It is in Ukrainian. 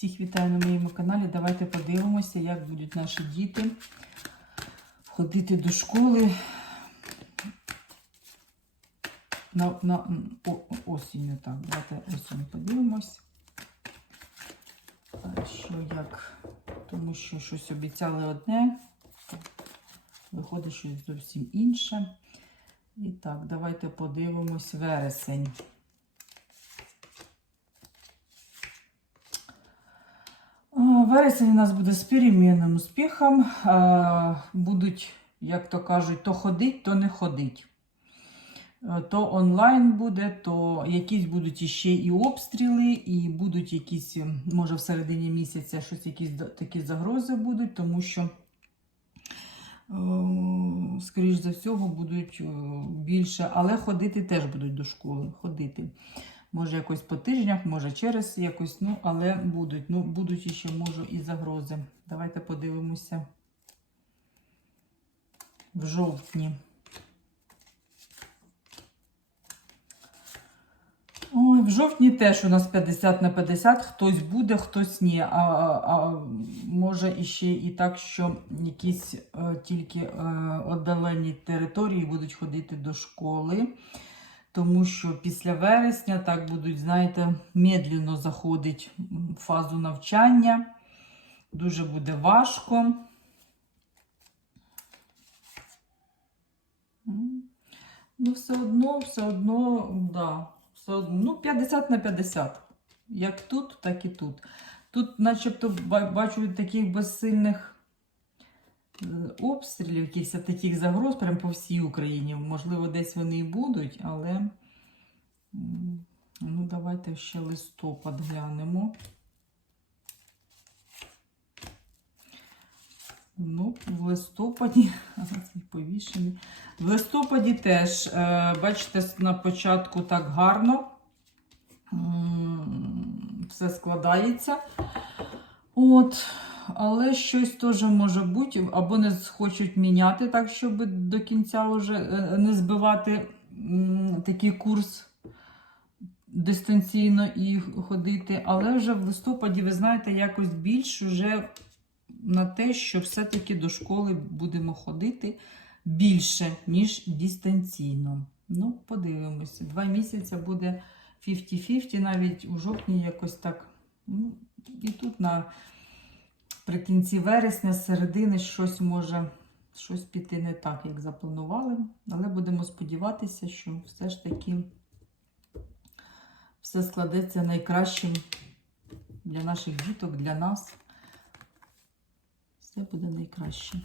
Всіх вітаю на моєму каналі. Давайте подивимося, як будуть наші діти ходити до школи на, на осінню. Так, давайте осінню подивимось. Що як, тому що щось обіцяли одне, виходить щось зовсім інше. І так, давайте подивимось вересень. А, Вересень у нас буде з перемінним успіхом. Будуть, як то кажуть, то ходить, то не ходить. Е, То онлайн буде, то якісь будуть іще і обстріли, і будуть якісь, може, в середині місяця щось якісь такі загрози будуть, тому що, е, скоріш за всього, будуть е, більше, але ходити теж будуть до школи. Ходити. Може, якось по тижнях, може через якось, ну, але будуть. Ну, будуть іще, можу, і загрози. Давайте подивимося в жовтні. Ой, в жовтні теж у нас 50 на 50, хтось буде, хтось ні. А, а може іще і так, що якісь е, тільки е, віддалені території будуть ходити до школи. Тому що після вересня так будуть, знаєте, медленно заходить фазу навчання. Дуже буде важко. Ну, все одно, все одно, да, все одно, ну, 50 на 50. Як тут, так і тут. Тут, начебто, бачу таких безсильних обстрілів, якихось таких загроз прям по всій Україні. Можливо, десь вони і будуть, але ну, давайте ще листопад глянемо. Ну, в листопаді, повішений. В листопаді теж, е, бачите, на початку так гарно все складається. От, але щось теж може бути, або не хочуть міняти так, щоб до кінця вже е, не збивати такий курс дистанційно і ходити. Але вже в листопаді, ви знаєте, якось більш вже на те, що все-таки до школи будемо ходити більше, ніж дистанційно. Ну, подивимося. Два місяці буде 50-50, навіть у жовтні якось так. Ну, і тут на при кінці вересня, середини щось може щось піти не так, як запланували. Але будемо сподіватися, що все ж таки все складеться найкращим для наших діток, для нас. Все буде найкраще.